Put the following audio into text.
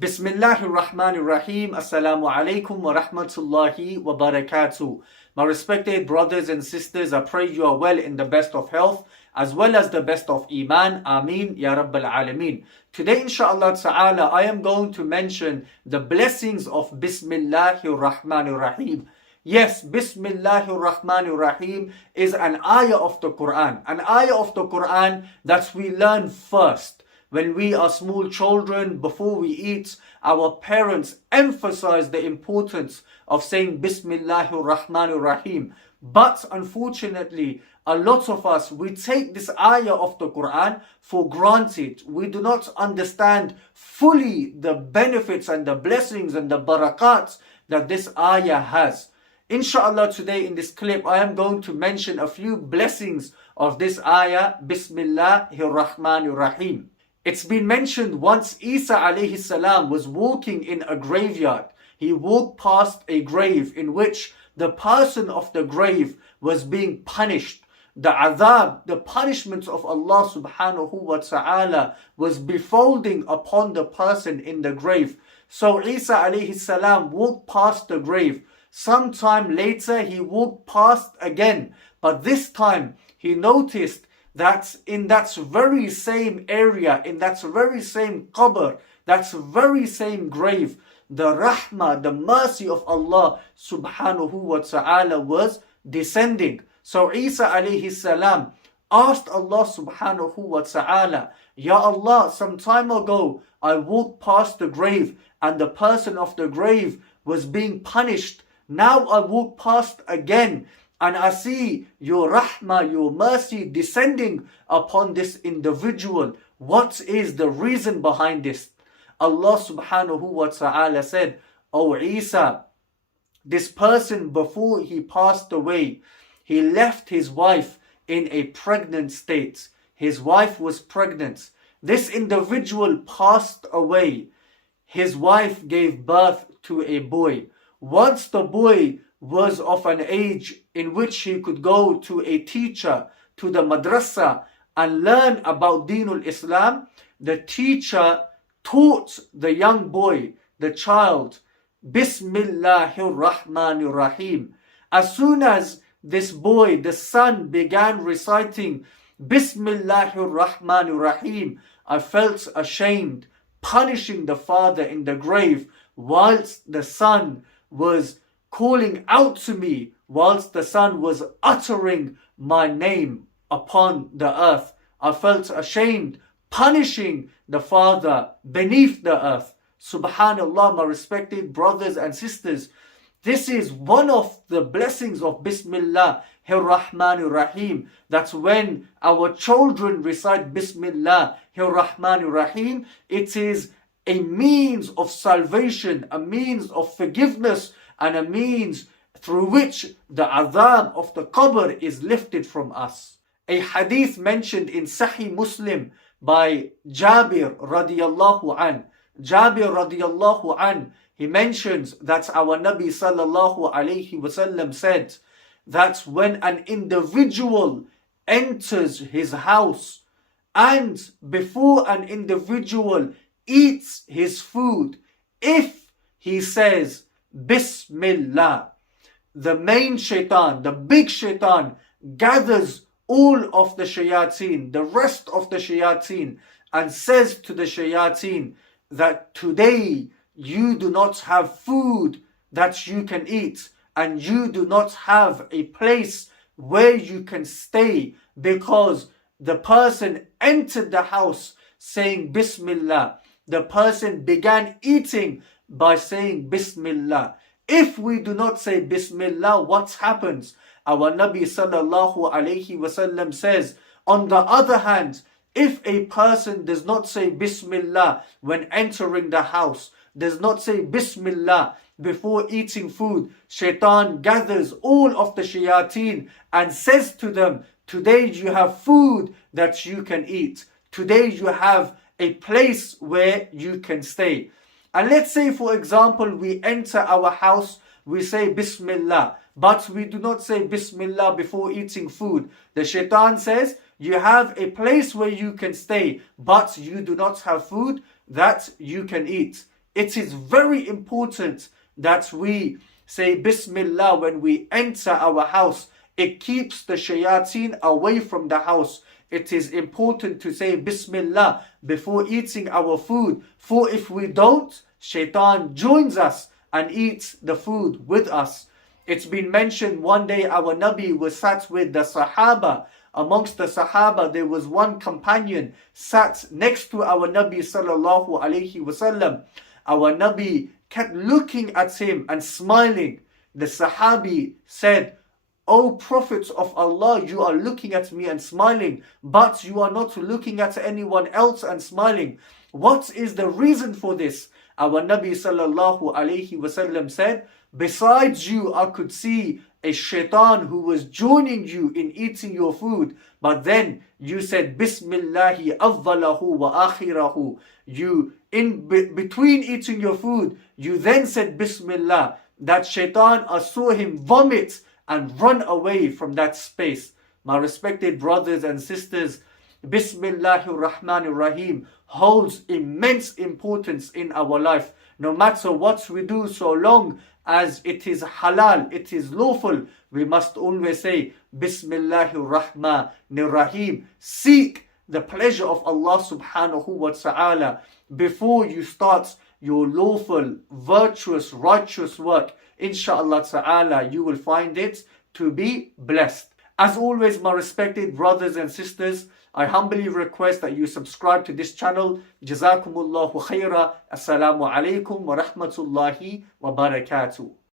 Bismillahir Rahmanir Rahim. Assalamu alaikum wa rahmatullahi wa barakatuh. My respected brothers and sisters, I pray you are well in the best of health as well as the best of Iman. Ameen Ya Rabbal Alameen. Today, inshaAllah ta'ala, I am going to mention the blessings of Bismillahir Rahmanir Rahim. Yes, Bismillahir Rahmanir Rahim is an ayah of the Quran. An ayah of the Quran that we learn first. When we are small children, before we eat, our parents emphasize the importance of saying Bismillahir Rahmanir Rahim. But unfortunately, a lot of us, we take this ayah of the Quran for granted. We do not understand fully the benefits and the blessings and the barakats that this ayah has. Inshallah, today in this clip, I am going to mention a few blessings of this ayah, Bismillahir Rahmanir Rahim. It's been mentioned once Isa alayhi salam was walking in a graveyard. He walked past a grave in which the person of the grave was being punished. The adhab, the punishment of Allah subhanahu wa ta'ala was befolding upon the person in the grave. So Isa alayhi salam walked past the grave. Sometime later he walked past again. But this time he noticed that in that very same area, in that very same qabr, that very same grave, the rahmah, the mercy of Allah subhanahu wa ta'ala was descending. So Isa alayhi salam asked Allah subhanahu wa ta'ala, Ya Allah, some time ago I walked past the grave and the person of the grave was being punished. Now I walk past again and I see your rahmah, your mercy descending upon this individual. What is the reason behind this? Allah subhanahu wa ta'ala said, O Isa, this person before he passed away, he left his wife in a pregnant state. His wife was pregnant. This individual passed away. His wife gave birth to a boy. Once the boy was of an age in which he could go to a teacher, to the madrasa, and learn about Deenul Islam, the teacher taught the young boy, the child, Bismillahir Rahmanir Rahim. As soon as this boy, the son, began reciting Bismillahir Rahmanir Rahim, I felt ashamed, punishing the father in the grave whilst the son was calling out to me, whilst the son was uttering my name upon the earth. I felt ashamed, punishing the father beneath the earth. Subhanallah, my respected brothers and sisters, this is one of the blessings of Bismillahir Rahmanir Rahim. That's when our children recite Bismillahir Rahmanir Rahim, it is a means of salvation, a means of forgiveness, and a means through which the adhab of the qabr is lifted from us. A hadith mentioned in Sahih Muslim by Jabir radiyallahu an. Jabir radiyallahu an, he mentions that our Nabi sallallahu alayhi wasallam said that when an individual enters his house and before an individual eats his food, if he says Bismillah, the main shaitan, the big shaitan, gathers all of the shayateen, the rest of the shayateen, and says to the shayateen that today you do not have food that you can eat, and you do not have a place where you can stay, because the person entered the house saying Bismillah. The person began eating by saying Bismillah. If we do not say Bismillah, what happens? Our Nabi sallallahu alayhi wasallam says, on the other hand, if a person does not say Bismillah when entering the house, does not say Bismillah before eating food, shaitan gathers all of the shayateen and says to them, today you have food that you can eat. Today you have a place where you can stay. And let's say, for example, we enter our house, we say Bismillah, but we do not say Bismillah before eating food. The shaitan says, you have a place where you can stay, but you do not have food that you can eat. it is very important that we say Bismillah when we enter our house. It keeps the shayateen away from the house. It is important to say Bismillah before eating our food, for if we don't, shaitan joins us and eats the food with us. It's been mentioned one day our Nabi was sat with the Sahaba. Amongst the Sahaba there was one companion sat next to our Nabi sallallahu alaihi wasallam. Our Nabi kept looking at him and smiling. The Sahabi said, "O Prophet of Allah, you are looking at me and smiling, but you are not looking at anyone else and smiling. What is the reason for this?" Our Nabi sallallahu alaihi wasallam said, "Besides you, I could see a shaitan who was joining you in eating your food, but then you said Bismillahi awwalahu wa akhirahu. You, between eating your food, you then said Bismillah. That shaitan, I saw him vomit and run away from that space." My respected brothers and sisters, Bismillahir Rahmanir Rahim holds immense importance in our life. No matter what we do, so long as it is halal, it is lawful, we must always say Bismillahir Rahmanir Rahim. Seek the pleasure of Allah subhanahu wa ta'ala before you start your lawful, virtuous, righteous work. Inshallah ta'ala, you will find it to be blessed. As always, my respected brothers and sisters, I humbly request that you subscribe to this channel. Jazakumullahu khaira. Assalamu alaikum wa rahmatullahi wa barakatuh.